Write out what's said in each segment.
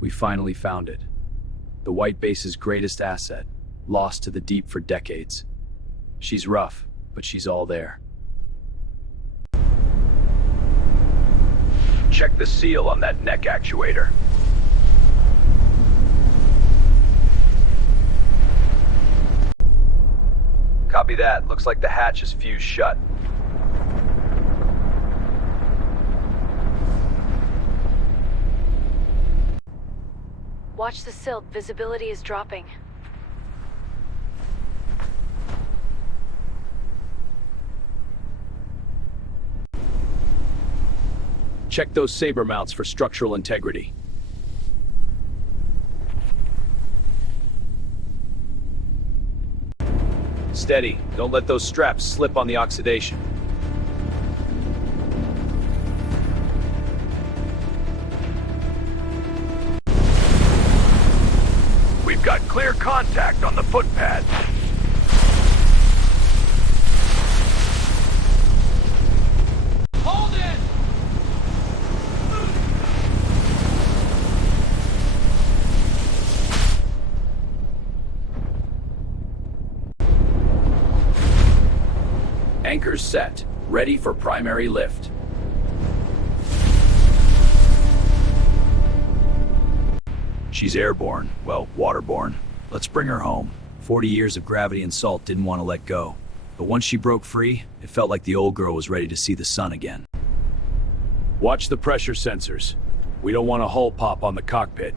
We finally found it. The White Base's greatest asset, lost to the deep for decades. She's rough, but she's all there. Check the seal on that neck actuator. Copy that. Looks like the hatch is fused shut. Watch the silt. Visibility is dropping. Check those saber mounts for structural integrity. Steady. Don't let those straps slip on the oxidation. We've got clear contact on the footpad. Hold it! Anchors set. Ready for primary lift. She's airborne. Well, waterborne. Let's bring her home. 40 years of gravity and salt didn't want to let go. But once she broke free, it felt like the old girl was ready to see the sun again. Watch the pressure sensors. We don't want a hull pop on the cockpit.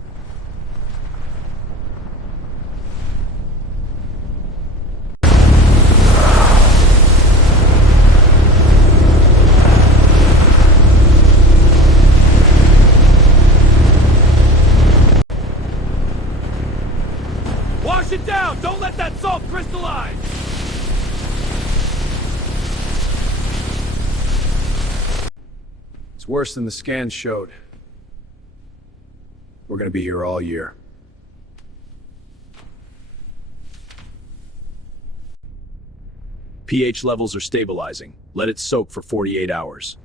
Wash it down! Don't let that salt crystallize! It's worse than the scans showed. We're gonna be here all year. pH levels are stabilizing. Let it soak for 48 hours.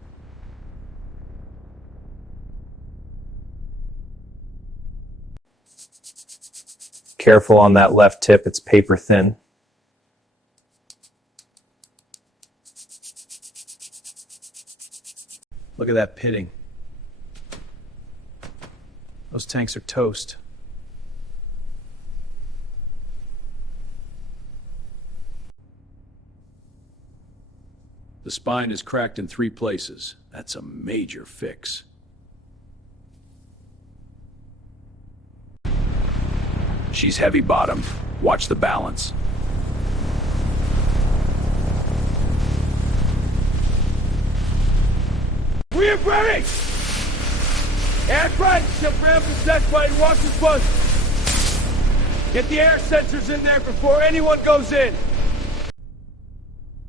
Careful on that left tip, it's paper thin. Look at that pitting. Those tanks are toast. The spine is cracked in 3 places. That's a major fix. She's heavy-bottomed. Watch the balance. We are ready! Air right, ship ramp and set plane, watch this one. Get the air sensors in there before anyone goes in.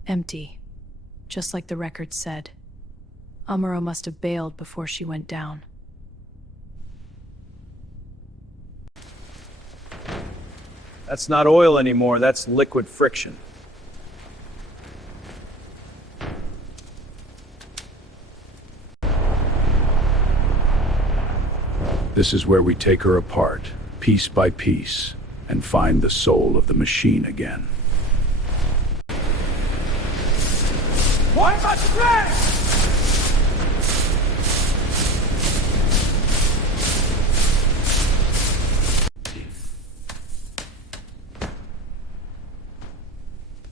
Empty. Just like the record said. Amuro must have bailed before she went down. That's not oil anymore, that's liquid friction. This is where we take her apart, piece by piece, and find the soul of the machine again. What about the drag?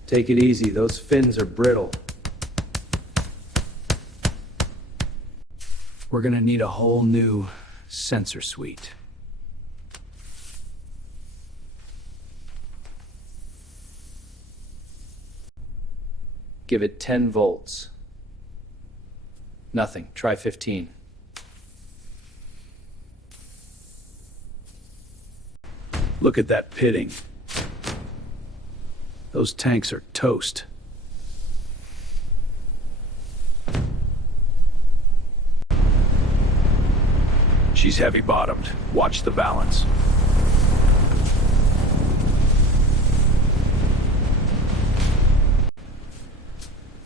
Take it easy, those fins are brittle. We're gonna need a whole new sensor suite. Give it 10 volts. Nothing, try 15. Look at that pitting. Those tanks are toast. She's heavy-bottomed. Watch the balance.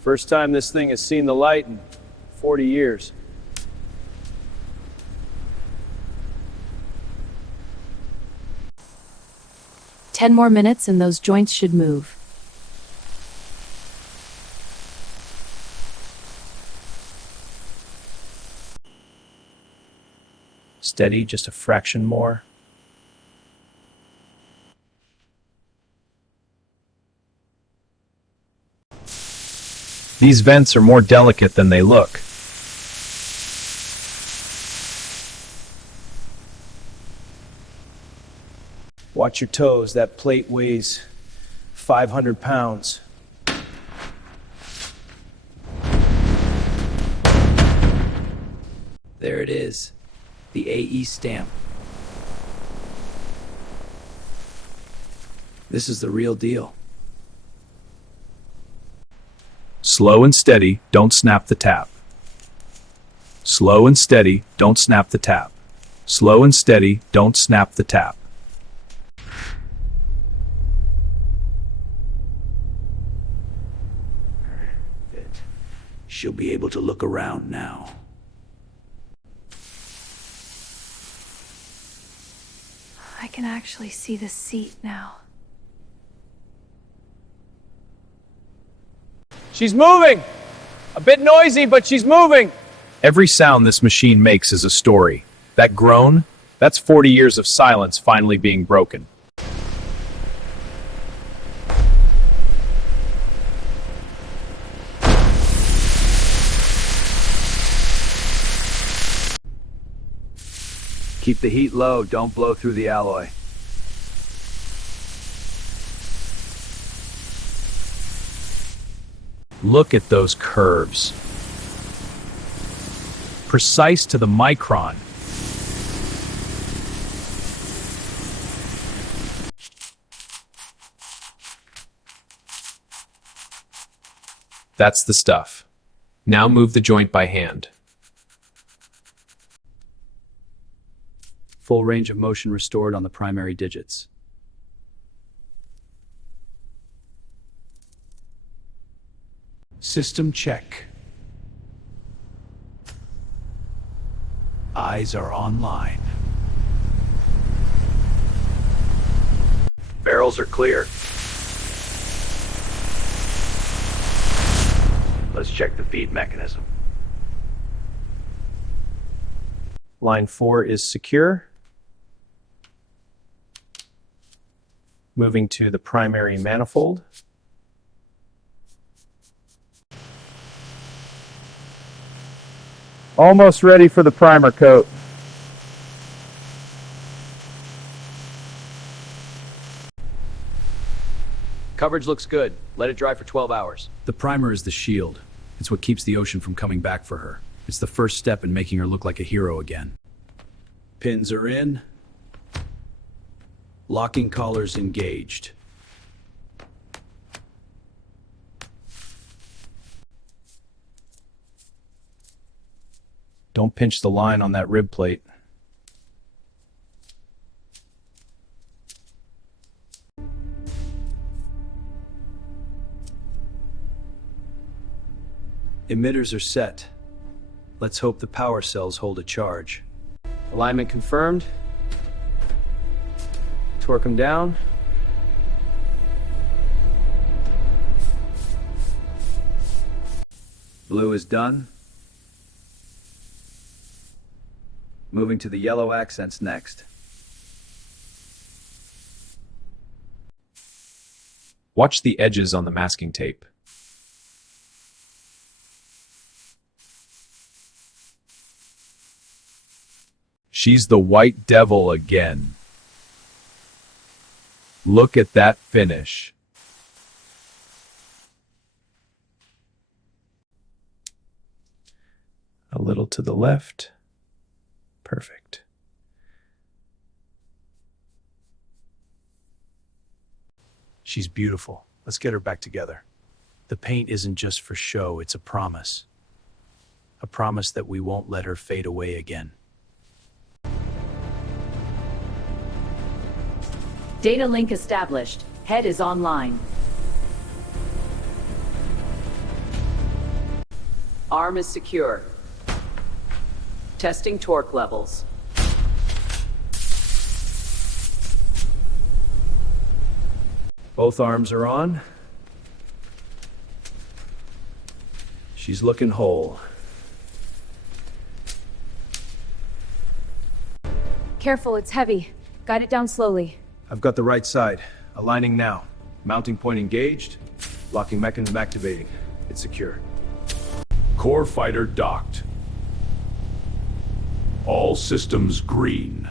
First time this thing has seen the light in 40 years. 10 more minutes and those joints should move. Steady, just a fraction more. These vents are more delicate than they look. Watch your toes, that plate weighs 500 pounds. There it is. The AE stamp. This is the real deal. Slow and steady, don't snap the tap. Slow and steady, don't snap the tap. Slow and steady, don't snap the tap. She'll be able to look around now. I can actually see the seat now. She's moving! A bit noisy, but she's moving! Every sound this machine makes is a story. That groan, that's 40 years of silence finally being broken. Keep the heat low, don't blow through the alloy. Look at those curves. Precise to the micron. That's the stuff. Now move the joint by hand. Full range of motion restored on the primary digits. System check. Eyes are online. Barrels are clear. Let's check the feed mechanism. Line 4 is secure. Moving to the primary manifold. Almost ready for the primer coat. Coverage looks good. Let it dry for 12 hours. The primer is the shield. It's what keeps the ocean from coming back for her. It's the first step in making her look like a hero again. Pins are in. Locking collars engaged. Don't pinch the line on that rib plate. Emitters are set. Let's hope the power cells hold a charge. Alignment confirmed. Torque them down. Blue is done. Moving to the yellow accents next. Watch the edges on the masking tape. She's the white devil again. Look at that finish. A little to the left. Perfect. She's beautiful. Let's get her back together. The paint isn't just for show, it's a promise. A promise that we won't let her fade away again. Data link established. Head is online. Arm is secure. Testing torque levels. Both arms are on. She's looking whole. Careful, it's heavy. Guide it down slowly. I've got the right side. Aligning now. Mounting point engaged. Locking mechanism activating. It's secure. Core fighter docked. All systems green.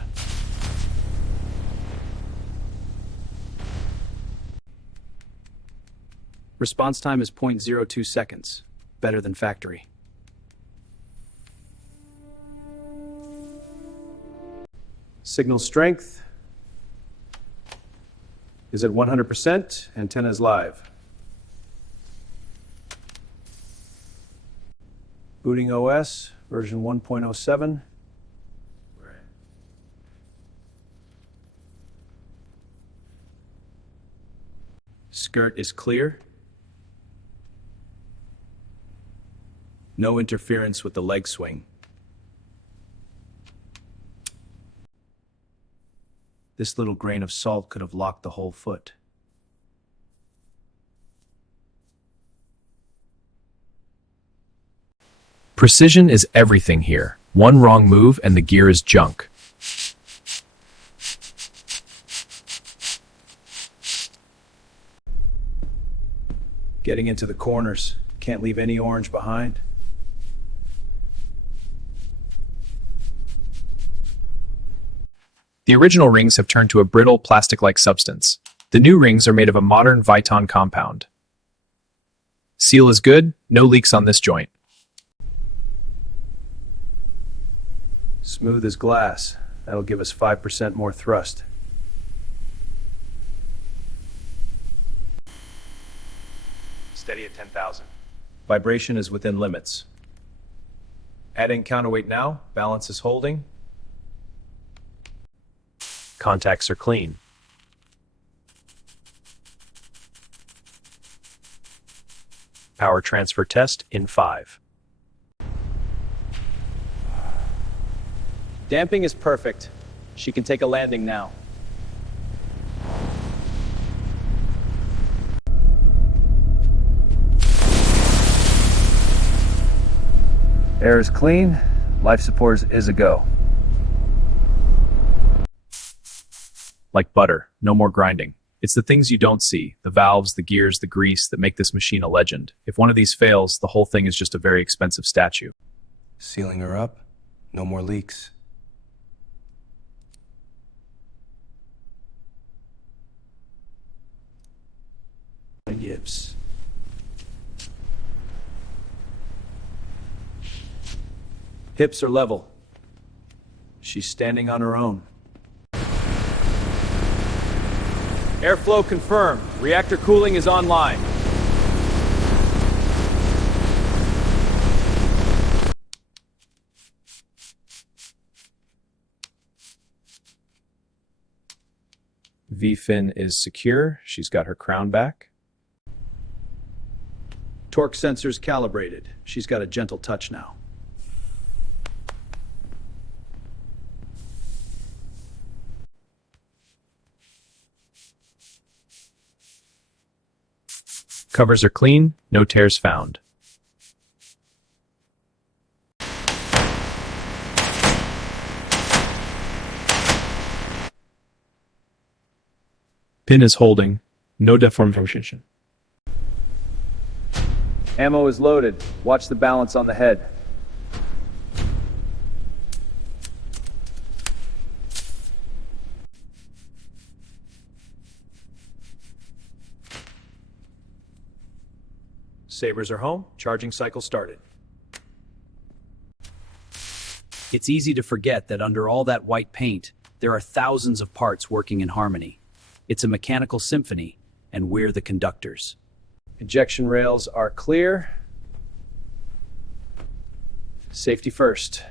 Response time is 0.02 seconds. Better than factory. Signal strength is at 100%. Antenna is live. Booting OS, version 1.07. Skirt is clear. No interference with the leg swing. This little grain of salt could have locked the whole foot. Precision is everything here. One wrong move and the gear is junk. Getting into the corners. Can't leave any orange behind. The original rings have turned to a brittle, plastic-like substance. The new rings are made of a modern Viton compound. Seal is good, no leaks on this joint. Smooth as glass. That'll give us 5% more thrust. Steady at 10,000. Vibration is within limits. Adding counterweight now, balance is holding. Contacts are clean. Power transfer test in 5. Damping is perfect. She can take a landing now. Air is clean. Life support is a go. Like butter, no more grinding. It's the things you don't see, the valves, the gears, the grease, that make this machine a legend. If one of these fails, the whole thing is just a very expensive statue. Sealing her up. No more leaks. Gibbs. Hips are level. She's standing on her own. Airflow confirmed. Reactor cooling is online. V-fin is secure. She's got her crown back. Torque sensors calibrated. She's got a gentle touch now. Covers are clean, no tears found. Pin is holding, no deformation. Ammo is loaded. Watch the balance on the head. Sabers are home. Charging cycle started. It's easy to forget that under all that white paint, there are thousands of parts working in harmony. It's a mechanical symphony, and we're the conductors. Ejection rails are clear. Safety first.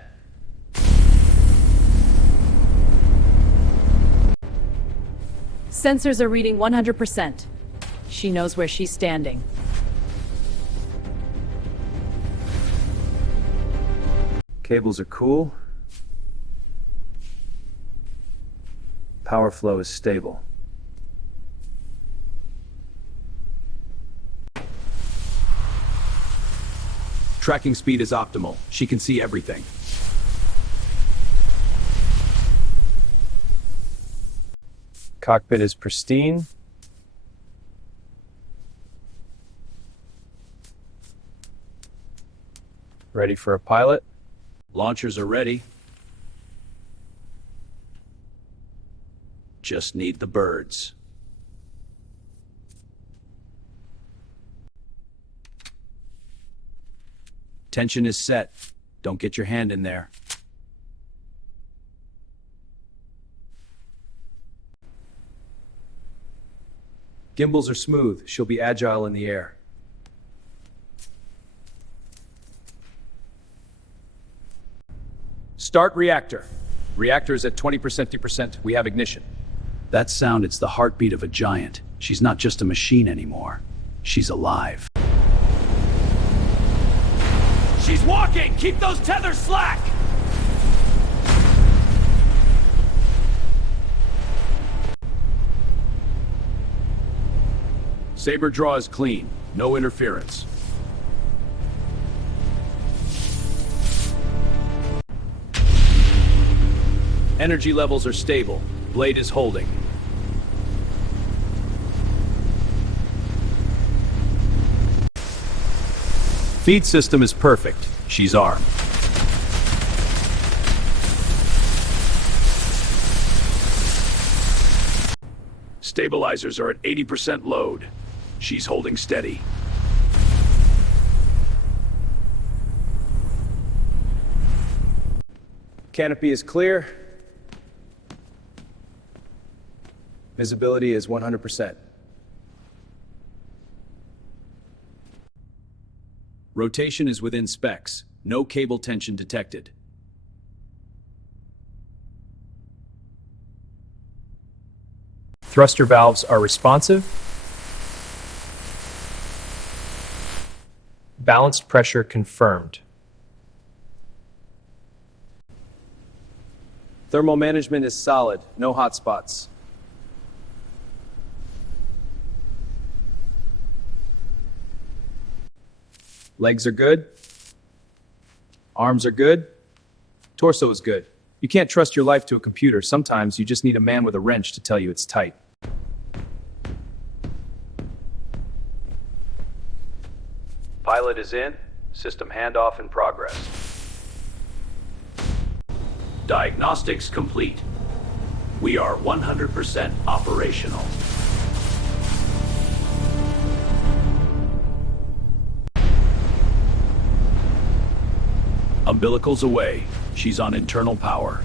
Sensors are reading 100%. She knows where she's standing. Cables are cool. Power flow is stable. Tracking speed is optimal. She can see everything. Cockpit is pristine. Ready for a pilot. Launchers are ready. Just need the birds. Tension is set. Don't get your hand in there. Gimbals are smooth. She'll be agile in the air. Start reactor. Reactor is at 20%, 50%. We have ignition. That sound, it's the heartbeat of a giant. She's not just a machine anymore. She's alive. She's walking! Keep those tethers slack! Saber draw is clean. No interference. Energy levels are stable. Blade is holding. Feed system is perfect. She's armed. Stabilizers are at 80% load. She's holding steady. Canopy is clear. Visibility is 100%. Rotation is within specs. No cable tension detected. Thruster valves are responsive. Balanced pressure confirmed. Thermal management is solid. No hot spots. Legs are good. Arms are good. Torso is good. You can't trust your life to a computer. Sometimes you just need a man with a wrench to tell you it's tight. Pilot is in. System handoff in progress. Diagnostics complete. We are 100% operational. Umbilicals away. She's on internal power.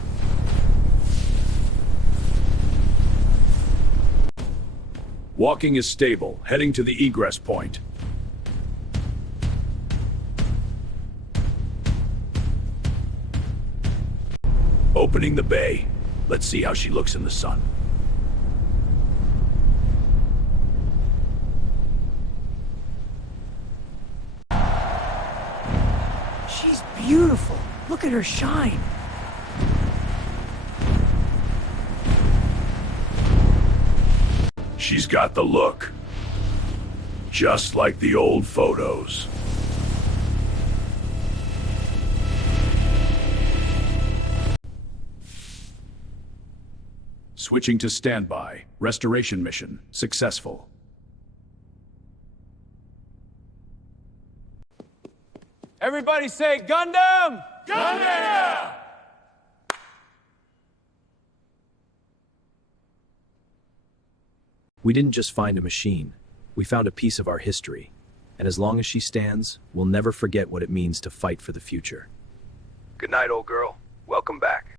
Walking is stable. Heading to the egress point. Opening the bay. Let's see how she looks in the sun. She's beautiful. Look at her shine. She's got the look. Just like the old photos. Switching to standby. Restoration mission successful. Everybody say Gundam! Gundam! We didn't just find a machine. We found a piece of our history. And as long as she stands, we'll never forget what it means to fight for the future. Good night, old girl. Welcome back.